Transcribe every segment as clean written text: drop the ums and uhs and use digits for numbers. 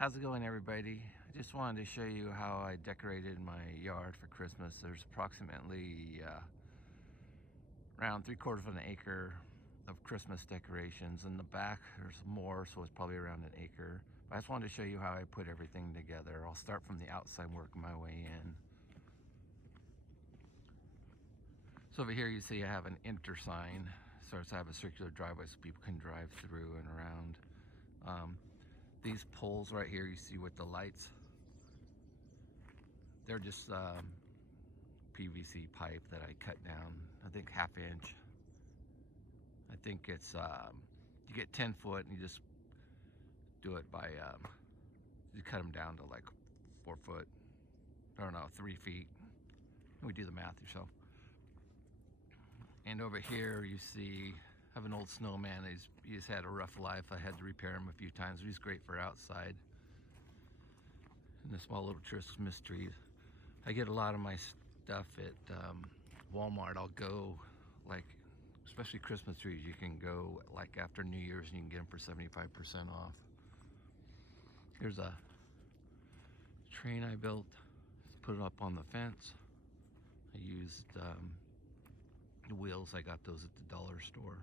How's it going, everybody? I just wanted to show you how I decorated my yard for Christmas. There's approximately around 3/4 of an acre of Christmas decorations. In the back there's more, so it's probably around an acre. But I just wanted to show you how I put everything together. I'll start from the outside and work my way in. So over here you see I have an enter sign. So I have a circular driveway so people can drive through and around. These poles right here you see with the lights, they're just PVC pipe that I cut down, I think 1/2 inch. I think it's, you get 10 foot and you just do it by, you cut them down to like 4 foot, or no, 3 feet. We do the math yourself. And over here you see, I have an old snowman. He's had a rough life. I had to repair him a few times, but he's great for outside. And the small little Christmas trees. I get a lot of my stuff at Walmart. I'll go, like, especially Christmas trees, you can go like after New Year's and you can get them for 75% off. Here's a train I built, put it up on the fence. I used the wheels, I got those at the dollar store.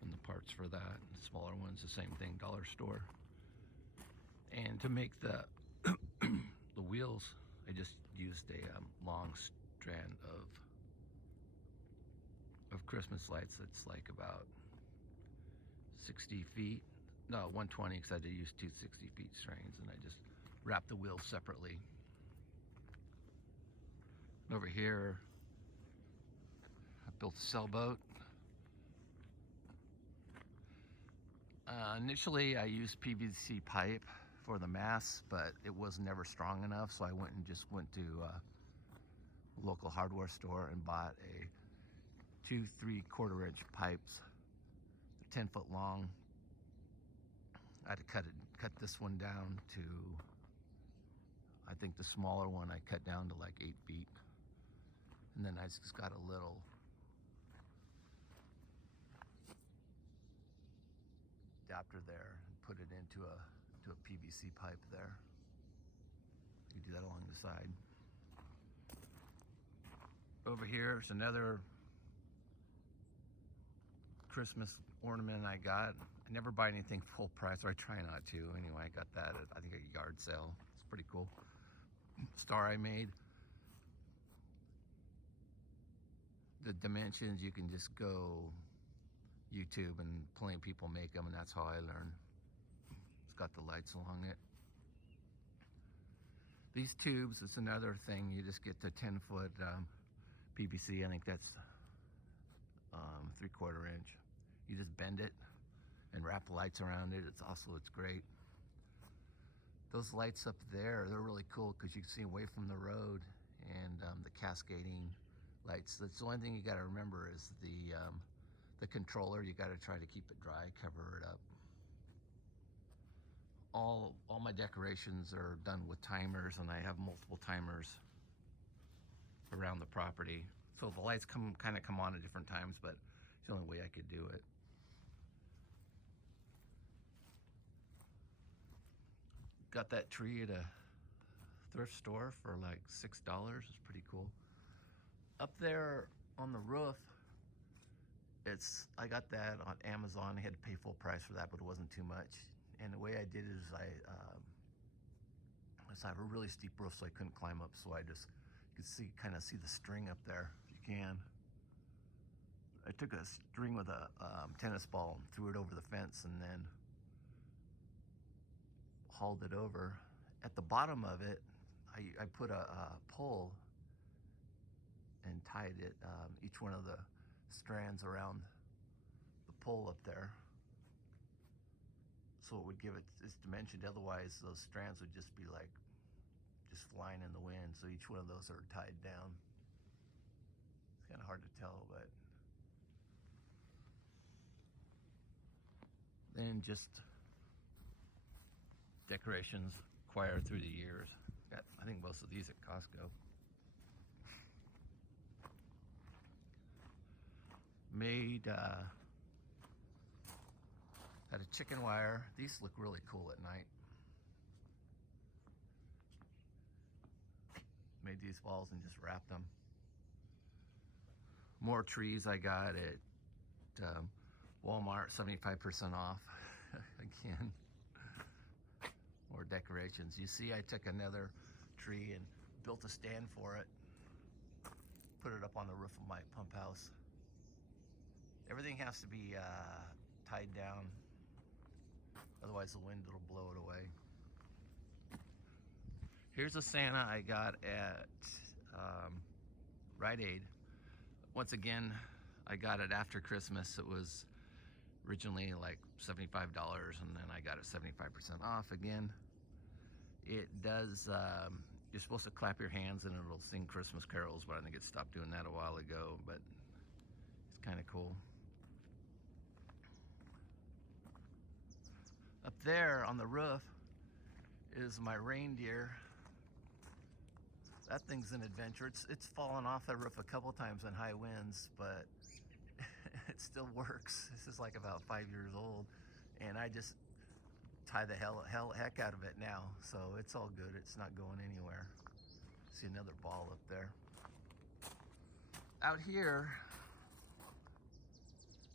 And the parts for that, the smaller ones, the same thing, dollar store. And to make the the wheels, I just used a long strand of Christmas lights that's like about 60 feet. No, 120, because I had to use 2 60 feet strands, and I just wrapped the wheels separately. And over here, I built a sailboat. Initially, I used PVC pipe for the mast, but it was never strong enough, so I went to a local hardware store and bought a 2 3/4 inch pipes, 10 foot long. I had to cut this one down to, I think the smaller one I cut down to like 8 feet. And then I just got a little adapter there and put it into a PVC pipe there. You can do that along the side. Over here is another Christmas ornament I got. I never buy anything full price, or I try not to. Anyway, I got that at, I think, a yard sale. It's pretty cool. Star I made. The dimensions, you can just go YouTube and plenty of people make them, and that's how I learned. It's got the lights along it. These tubes, it's another thing. You just get the 10 foot PVC. I think that's 3/4 inch. You just bend it and wrap lights around it. It's great. Those lights up there, they're really cool because you can see away from the road, and the cascading lights. That's the only thing you got to remember is the controller. You got to try to keep it dry, cover it up. All my decorations are done with timers, and I have multiple timers around the property. So the lights kind of come on at different times, but it's the only way I could do it. Got that tree at a thrift store for like $6. It's pretty cool. Up there on the roof, I got that on Amazon. I had to pay full price for that, but it wasn't too much. And the way I did it is I have a really steep roof, so I couldn't climb up. So I just, you can kind of see the string up there, if you can. I took a string with a tennis ball and threw it over the fence, and then hauled it over. At the bottom of it, I put a pole and tied it, each one of the strands around the pole up there, so it would give it its dimension. Otherwise, those strands would just be like just flying in the wind. So each one of those are tied down. It's kind of hard to tell, but then just decorations acquired through the years. Got, I think, most of these at Costco. Made Had a chicken wire. These look really cool at night. Made these balls and just wrapped them. More trees I got at Walmart, 75% off. Again, more decorations. You see, I took another tree and built a stand for it. Put it up on the roof of my pump house. Everything has to be tied down, otherwise the wind will blow it away. Here's a Santa I got at Rite Aid. Once again, I got it after Christmas. It was originally like $75, and then I got it 75% off again. It does, you're supposed to clap your hands and it'll sing Christmas carols, but I think it stopped doing that a while ago, but it's kind of cool. Up there on the roof is my reindeer. That thing's an adventure. It's fallen off the roof a couple times in high winds, but it still works. This is like about 5 years old, and I just tie the heck out of it now, so it's all good. It's not going anywhere. See another ball up there. Out here,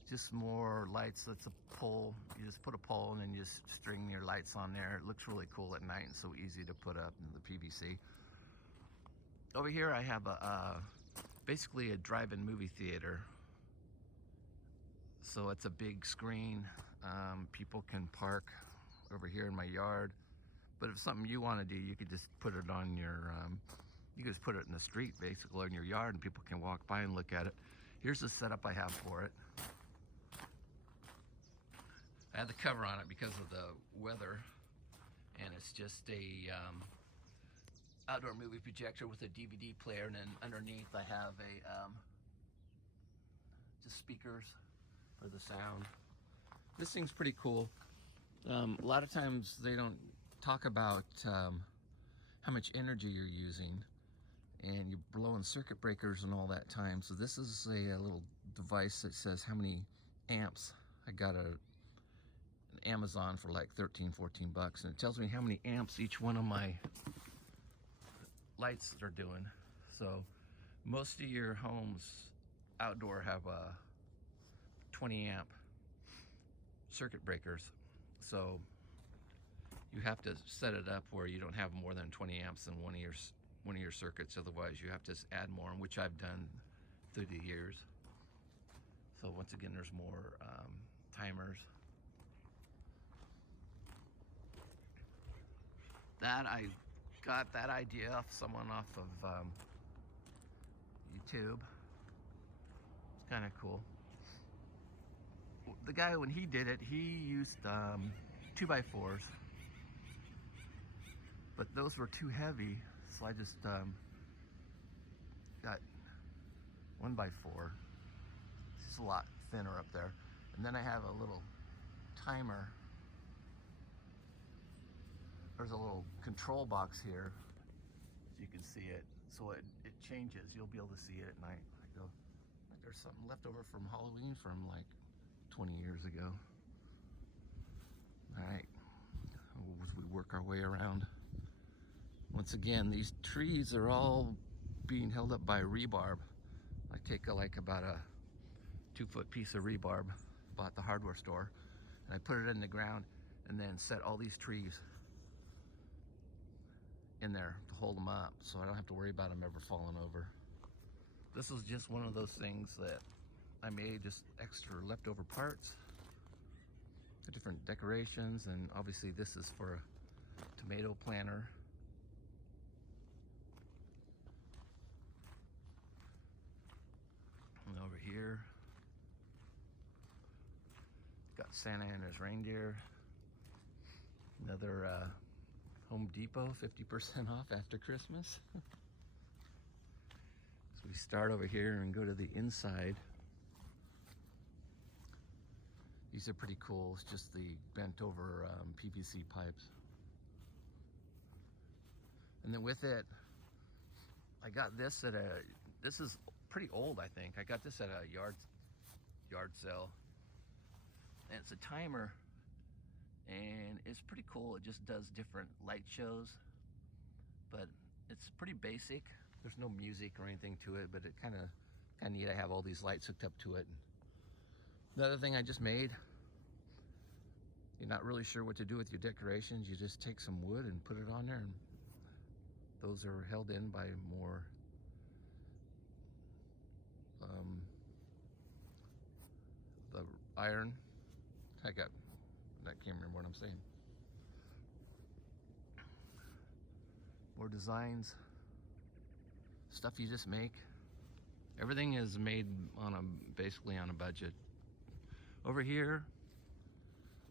just more lights. That's a pole. You just put a pole and then you just string your lights on there. It looks really cool at night and so easy to put up in the PVC. Over here I have basically a drive-in movie theater. So it's a big screen. People can park over here in my yard. But if it's something you want to do, you could just put it on your, you could just put it in the street basically, in your yard, and people can walk by and look at it. Here's the setup I have for it. I had the cover on it because of the weather, and it's just a outdoor movie projector with a DVD player, and then underneath I have a just speakers for the sound. This thing's pretty cool. A lot of times they don't talk about how much energy you're using, and you're blowing circuit breakers and all that time. So this is a little device that says how many amps. I got an Amazon for like 13, 14 bucks, and it tells me how many amps each one of my lights are doing. So most of your homes outdoor have 20 amp circuit breakers, so you have to set it up where you don't have more than 20 amps in one of your circuits. Otherwise you have to add more, which I've done through the years. So once again, there's more timers. That I got that idea off someone off of YouTube. It's kind of cool. The guy, when he did it, he used 2x4s, but those were too heavy, so I just got 1x4. It's just a lot thinner up there. And then I have a little timer. There's a little control box here, so you can see it. So it changes. You'll be able to see it at night. Like there's something left over from Halloween from like 20 years ago. All right, as we work our way around. Once again, these trees are all being held up by rebarb. I take about a 2-foot piece of rebarb, bought at the hardware store, and I put it in the ground and then set all these trees in there to hold them up, so I don't have to worry about them ever falling over. This is just one of those things that I made, just extra leftover parts, the different decorations, and obviously this is for a tomato planter. And over here, got Santa and his reindeer. Another Home Depot, 50% off after Christmas. So we start over here and go to the inside. These are pretty cool. It's just the bent over PVC pipes. And then with it, I got this at this is pretty old, I think. I got this at a yard sale. And it's a timer and it's pretty cool. It just does different light shows, but it's pretty basic. There's no music or anything to it, but it kind of neat. I have all these lights hooked up to it. The other thing I just made, you're not really sure what to do with your decorations, you just take some wood and put it on there, and those are held in by more the iron. I can't remember what I'm saying. More designs, stuff you just make. Everything is made basically on a budget. Over here,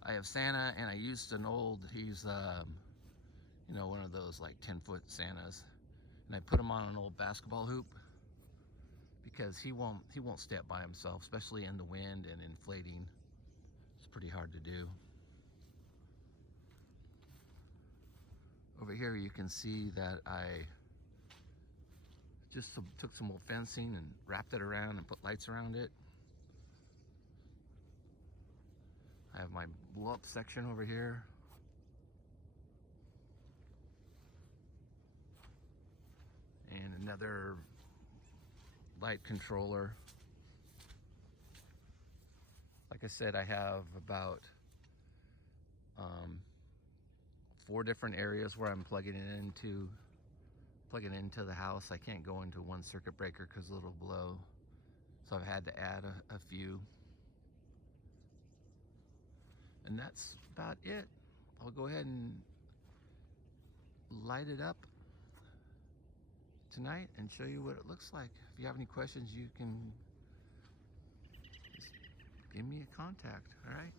I have Santa, and I used an old, he's one of those like 10-foot Santas, and I put him on an old basketball hoop because he won't step by himself, especially in the wind and inflating. It's pretty hard to do. Over here you can see that I just took some old fencing and wrapped it around and put lights around it. I have my blow up section over here. And another light controller. Like I said, I have about 4 different areas where I'm plugging into the house. I can't go into one circuit breaker because it'll blow, so I've had to add a few, and that's about it. I'll go ahead and light it up tonight and show you what it looks like. If you have any questions, you can just give me a contact. All right,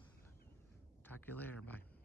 talk to you later. Bye.